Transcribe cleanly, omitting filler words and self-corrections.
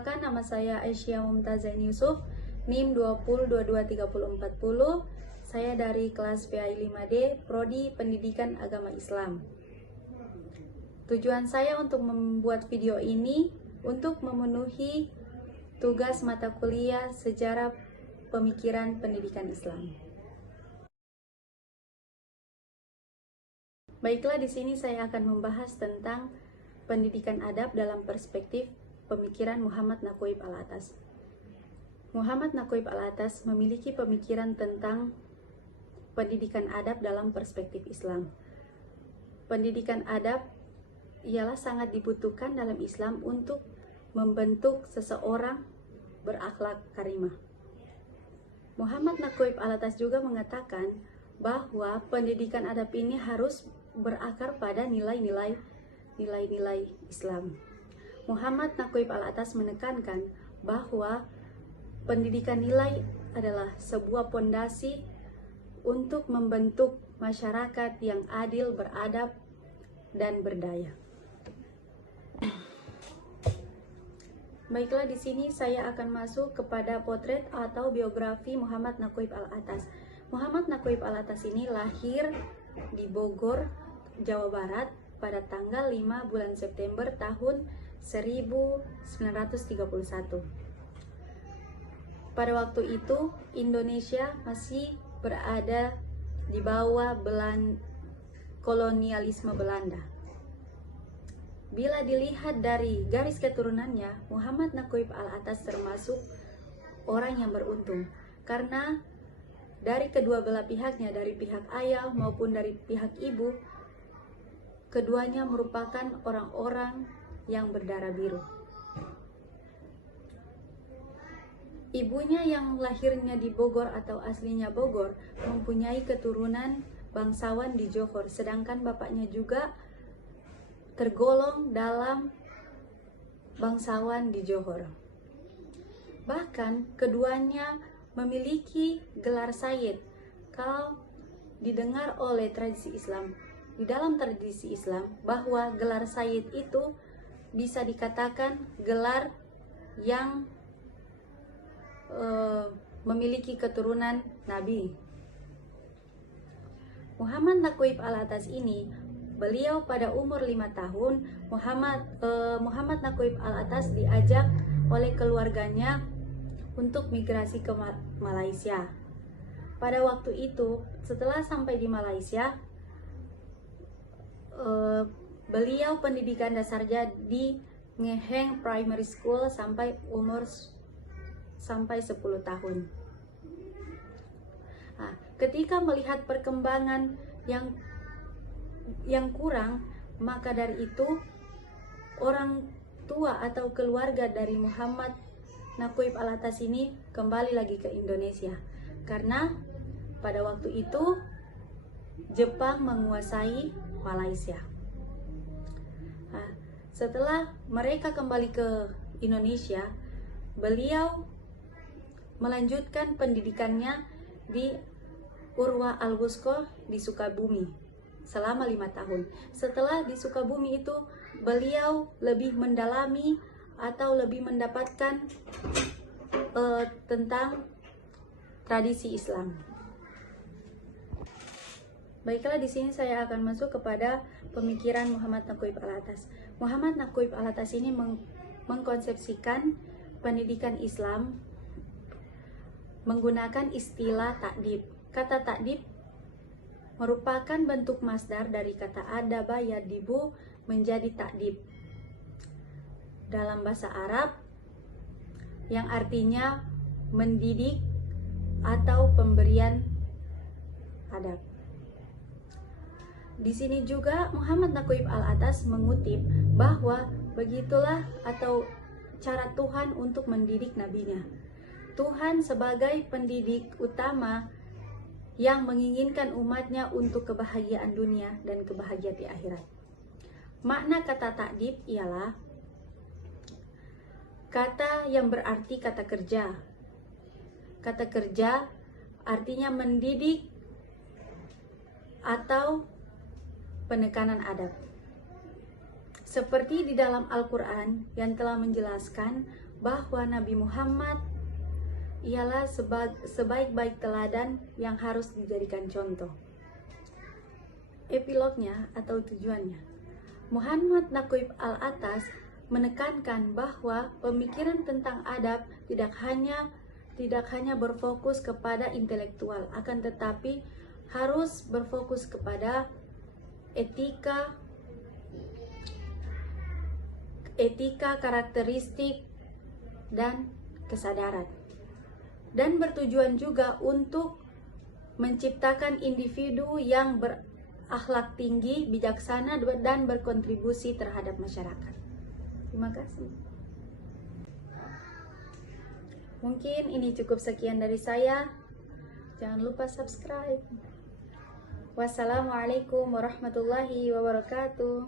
Perkenalkan, nama saya Aisyah Mumtazain Yusuf, NIM 20223040. Saya dari kelas PAI 5D, Prodi Pendidikan Agama Islam. Tujuan saya untuk membuat video ini untuk memenuhi tugas mata kuliah Sejarah Pemikiran Pendidikan Islam. Baiklah, di sini saya akan membahas tentang pendidikan adab dalam perspektif pemikiran Muhammad Naqoib Al-Atas. Muhammad Naqoib Al-Atas memiliki pemikiran tentang pendidikan adab dalam perspektif Islam. Pendidikan adab ialah sangat dibutuhkan dalam Islam untuk membentuk seseorang berakhlak karimah. Muhammad Naqoib Al-Atas juga mengatakan bahwa pendidikan adab ini harus berakar pada nilai-nilai Islam. Muhammad Naqoib Al-Atas menekankan bahwa pendidikan nilai adalah sebuah pondasi untuk membentuk masyarakat yang adil, beradab, dan berdaya. Baiklah, di sini saya akan masuk kepada potret atau biografi Muhammad Naqoib Al-Atas. Muhammad Naqoib Al-Atas ini lahir di Bogor, Jawa Barat pada tanggal 5 bulan September tahun 1931. Pada waktu itu Indonesia masih berada di bawah kolonialisme Belanda. Bila dilihat dari garis keturunannya, Muhammad Naqoib Al-Atas termasuk orang yang beruntung karena dari kedua belah pihaknya, dari pihak ayah maupun dari pihak ibu, keduanya merupakan orang-orang yang berdarah biru. Ibunya yang lahirnya di Bogor atau aslinya Bogor mempunyai keturunan bangsawan di Johor, sedangkan bapaknya juga tergolong dalam bangsawan di Johor. Bahkan keduanya memiliki gelar sayyid. Kalau didengar oleh tradisi Islam, di dalam tradisi Islam bahwa gelar sayyid itu bisa dikatakan gelar yang memiliki keturunan Nabi. Muhammad Naqoib Al-Atas ini, beliau pada umur 5 tahun, Muhammad Naqoib Al-Atas diajak oleh keluarganya untuk migrasi ke Malaysia. Pada waktu itu, setelah sampai di Malaysia, beliau pendidikan dasarnya di Ngeheng Primary School sampai umur 10 tahun. Nah, ketika melihat perkembangan yang kurang, maka dari itu orang tua atau keluarga dari Muhammad Naqoib Al-Atas ini kembali lagi ke Indonesia karena pada waktu itu Jepang menguasai Malaysia. Nah, setelah mereka kembali ke Indonesia, beliau melanjutkan pendidikannya di Urwa Al-Wusko di Sukabumi selama 5 tahun. Setelah di Sukabumi itu, beliau lebih mendalami atau lebih mendapatkan tentang tradisi Islam. Baiklah, di sini saya akan masuk kepada pemikiran Muhammad Naqoib Al-Atas. Muhammad Naqoib Al-Atas ini mengkonsepsikan pendidikan Islam menggunakan istilah takdib. Kata takdib merupakan bentuk masdar dari kata adaba yadibu menjadi takdib dalam bahasa Arab, yang artinya mendidik atau pemberian adab. Di sini juga Muhammad Naqoib Al-Atas mengutip bahwa begitulah atau cara Tuhan untuk mendidik nabinya. Tuhan sebagai pendidik utama yang menginginkan umatnya untuk kebahagiaan dunia dan kebahagiaan di akhirat. Makna kata takdib ialah kata yang berarti kata kerja. Kata kerja artinya mendidik atau penekanan adab. Seperti di dalam Al-Quran yang telah menjelaskan bahwa Nabi Muhammad ialah sebaik-baik teladan yang harus dijadikan contoh. Epilognya atau tujuannya, Muhammad Naqib Al-Atas menekankan bahwa pemikiran tentang adab tidak hanya berfokus kepada intelektual, akan tetapi harus berfokus kepada etika, karakteristik, dan kesadaran. Dan bertujuan juga untuk menciptakan individu yang berakhlak tinggi, bijaksana, dan berkontribusi terhadap masyarakat. Terima kasih. Mungkin ini cukup sekian dari saya. Jangan lupa subscribe. Wassalamualaikum warahmatullahi wabarakatuh.